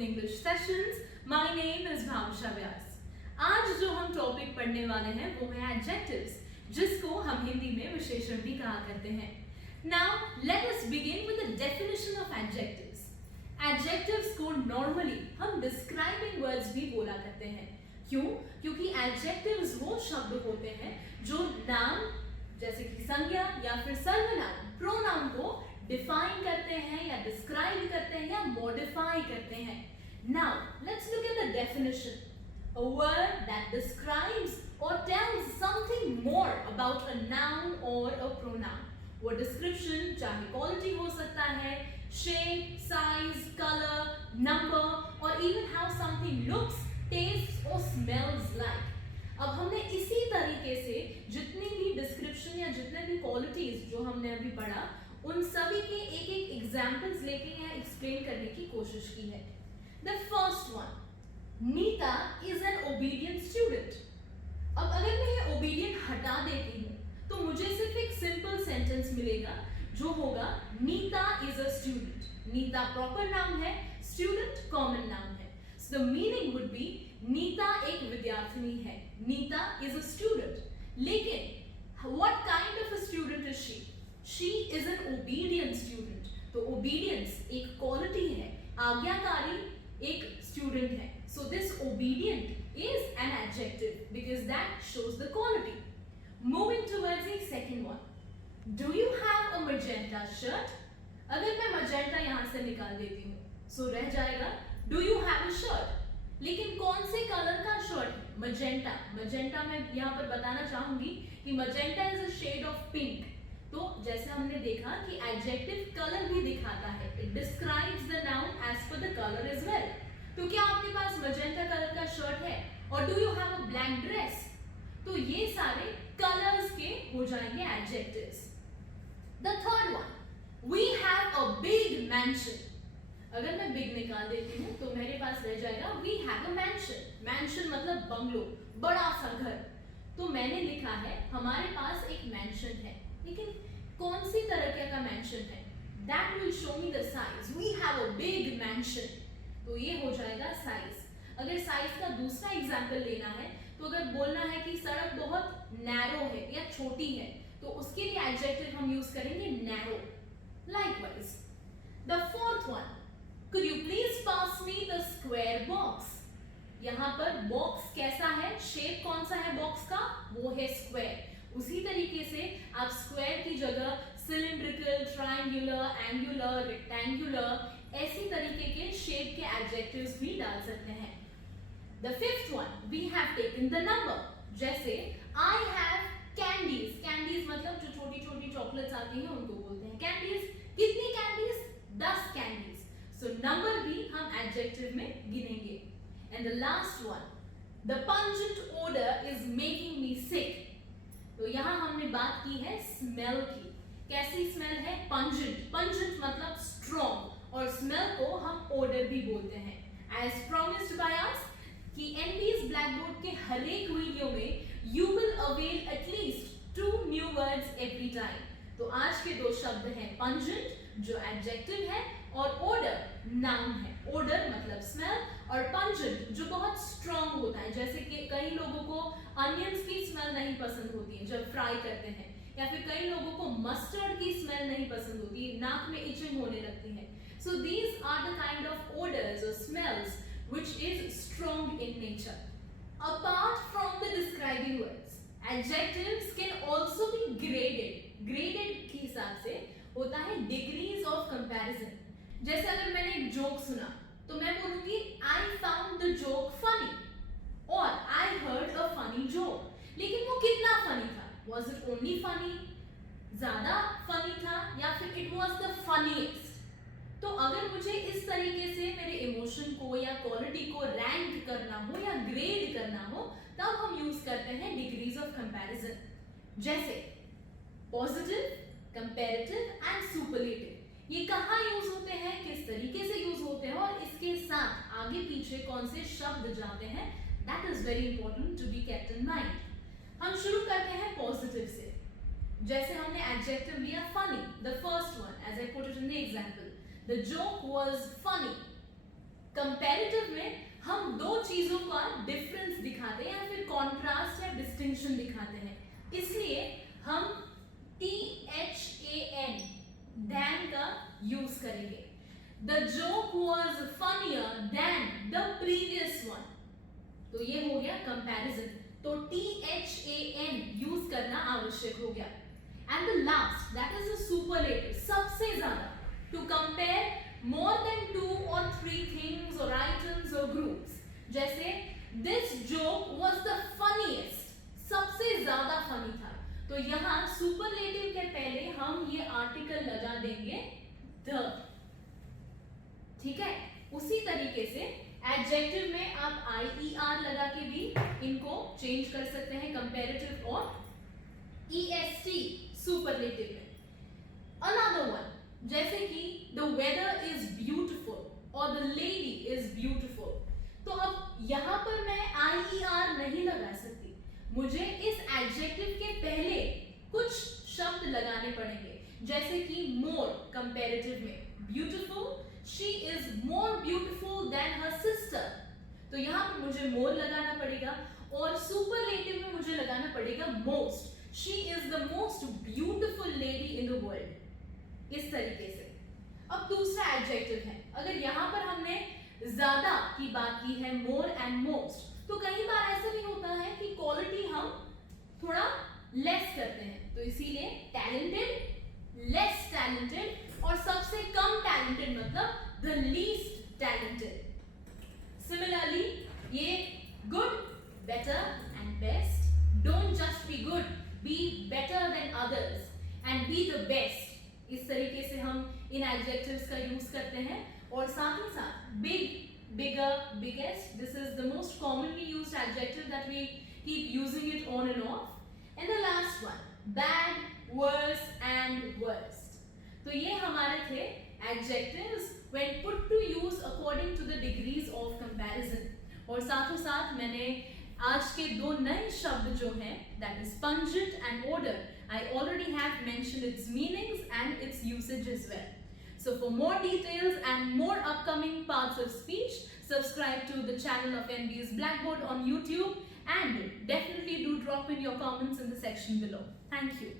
Spoken English Sessions. My name is Bhavsha Vyas. आज जो हम टॉपिक पढ़ने वाले हैं वो है adjectives, जिसको हम हिंदी में विशेषण भी कहा करते हैं. Now let us begin with the definition of adjectives. Adjectives को normally हम describing words भी बोला करते हैं. क्यों? क्योंकि adjectives वो शब्द होते हैं जो नाम जैसे कि संज्ञा या फिर सर्वनाम प्रोनाउन को डिफाइन करते हैं या डिस्क्राइब करते हैं या मॉडिफाई करते हैं. Now let's look at the definition. A word that describes or tells something more about a noun or a pronoun. वो डिस्क्रिप्शन चाहे क्वालिटी हो सकता है, शेप, साइज, कलर, नंबर और even how something looks, tests और smells like. अब हमने इसी तरीके से जितनी भी डिस्क्रिप्शन या जितने भी क्वालिटीज जो हमने अभी पढ़ा उन सभी के एक एक एग्जाम्पल्स लेके यहाँ एक्सप्लेन करने की कोशिश की है. The first one, Neeta is an obedient student. अब अगर मैं ये ओबीडियंट हटा देती हूँ तो मुझे सिर्फ एक सिंपल सेंटेंस मिलेगा जो होगा Neeta is a student. Neeta proper noun है, स्टूडेंट कॉमन नाउन है. So the meaning would be Neeta एक विद्यार्थिनी है, नीता इज अ स्टूडेंट. लेकिन what kind of a student is she? She is an obedient student. तो ओबीडियंस एक क्वालिटी है, आज्ञाकारी एक स्टूडेंट है. So this obedient is an adjective because that shows the quality. Moving towards the second one, do you have a magenta shirt? अगर मैं magenta यहां से निकाल देती हूं सो रह जाएगा do you have a shirt. लेकिन कौन से कलर का शर्ट? मैजेंटा. मैजेंटा मैं यहाँ पर बताना चाहूंगी कि magenta is a shade of pink. तो जैसे हमने देखा कि एडजेक्टिव कलर भी दिखाता है, it describes the noun as per the colour as well. तो क्या आपके पास मैजेंटा कलर का शर्ट है? और do you have a black dress? तो ये सारे कलर्स के हो जाएंगे adjectives. The third one, we have a big mansion. अगर मैं बिग निकाल देती हूँ तो मेरे पास रह जाएगा we have a mansion. Mansion मतलब बंगलो, बड़ा सा घर. तो मैंने लिखा है हमारे पास एक मैंशन है, लेकिन कौन सी तरह का मैंशन है? That will show me the size. We have a big mansion. तो ये हो जाएगा साइज. अगर साइज का दूसरा एग्जांपल लेना है तो अगर बोलना है कि सड़क बहुत नैरो है या छोटी है तो उसके लिए एडजेक्टिव हम यूज करेंगे narrow. Likewise the fourth one, could you please pass me the square box? यहाँ पर बॉक्स कैसा है, शेप कौन सा है बॉक्स का? वो है स्क्वायर. उसी तरीके से आप स्क्वायर की जगह सिलिंड्रिकल, ट्रायंगुलर, एंगुलर, रेक्टेंगुलर ऐसी तरीके के शेप के एडजेक्टिव्स भी डाल सकते हैं. The fifth one, we have taken the number. जैसे आई हैव कैंडीज. कैंडीज मतलब जो छोटी छोटी चॉकलेट्स आती हैं उनको बोलते हैं कैंडीज. कितनी कैंडीज? 10 कैंडीज. सो नंबर भी हम एडजेक्टिव में गिनेंगे. And the last one, the pungent odour is making me sick. तो यहाँ हमने बात की है स्मेल की. कैसी स्मेल है? पंजेंट. पंजेंट मतलब स्ट्रॉन्ग और स्मेल को हम ओडर भी बोलते हैं. एज प्रॉमिस्ड बाय अस कि एनबीएस ब्लैक बोर्ड के हर एक वीडियो में you will avail at least 2 new words every time. तो आज के दो शब्द हैं पंजेंट जो एडजेक्टिव है और ओडर नाउन है. ओडर मतलब स्मेल और पंजेंट जो बहुत स्ट्रॉन्ग होता है. जैसे कि कई लोगों को अनियंस की स्मेल नहीं पसंद होती है जब फ्राई करते हैं, या फिर कई लोगों को मस्टर्ड की स्मेल नहीं पसंद होती है, नाक में इचिंग होने लगती है. So these are the kind of odours और smells which is strong in nature. Apart from the describing words, adjectives can also be graded. Graded के हिसाब से होता है degrees of comparison. जैसे अगर मैंने एक जोक सुना तो मैं बोलूंगी I found the joke funny और I heard a funny joke. लेकिन वो कितना फनी था? Was it only funny? ज्यादा फनी था या फिर it was the funniest? तो अगर मुझे इस तरीके से मेरे इमोशन को या क्वालिटी को रैंक करना हो या ग्रेड करना हो तब हम यूज करते हैं डिग्रीज ऑफ कंपैरिजन. जैसे पॉजिटिव, कंपैरेटिव एंड सुपरलेटिव. ये कहाँ यूज होते हैं, किस तरीके से यूज होते हैं और इसके साथ आगे पीछे कौन से शब्द जाते हैं, that is very important to be kept in mind. हम शुरू करते हैं पॉजिटिव से. जैसे हमने एडजेक्टिव लिया funny, the first one as I put it in the example, the joke was funny. Comparative में हम दो चीजों का डिफरेंस दिखाते हैं या फिर कॉन्ट्रास्ट या डिस्टिंक्शन दिखाते हैं, इसलिए हम THAN than का यूज करेंगे। The joke was funnier than the previous one, तो ये हो गया कंपैरिजन, तो THAN यूज करना आवश्यक हो गया। And the last that is the superlative, सबसे ज्यादा, to compare more than 2 or 3 things or items or groups, जैसे this joke was the funniest, सबसे ज्यादा फनी था, तो यहाँ सुपरलेटिव के पहले हम ये आर्टिकल लगा देंगे the, ठीक है। उसी तरीके से एडजेक्टिव में आप IER लगा के भी इनको चेंज कर सकते हैं, कंपैरेटिव और EST सुपरलेटिव में। अनदर वन, जैसे कि the weather is beautiful और the lady is beautiful, तो अब यहाँ पर मैं IER नहीं लगा सकती, मुझे इस एडजेक्टिव के पहले कुछ शब्द लगाने पड़ेंगे, जैसे कि more कंपैरेटिव में, beautiful, she is more beautiful than her sister, तो यहाँ पर मुझे more लगाना पड़ेगा, और सुपरलेटिव में मुझे लगाना पड़ेगा most, she is the most beautiful lady in the world, इस तरीके से। अब दूसरा एडजेक्टिव है, अगर यहाँ पर हमने ज्यादा की बात की है, मोर एंड मोस्ट, तो कई बार ऐसा भी होता है कि क्वालिटी हम थोड़ा लेस करते हैं, तो इसीलिए टैलेंटेड, लेस टैलेंटेड और सबसे कम टैलेंटेड मतलब द लीस्ट टैलेंटेड। सिमिलरली ये good, better and best, don't just be good, be better than others and be the best, इस तरीके से हम इन एडजेक्टिव्स का यूज करते हैं। और साथ ही साथ big, bigger, biggest, this is the most commonly used adjective that we keep using it on and off. And the last one, bad, worse and worst, तो ये हमारे थे adjectives when put to use according to the degrees of comparison. और साथों साथ मैंने आज के दो नए शब्द जो हैं, that is pungent and odor, I already have mentioned its meanings and its usage as well. So for more details and more upcoming parts of speech, subscribe to the channel of NBS Blackboard on YouTube and definitely do drop in your comments in the section below. Thank you.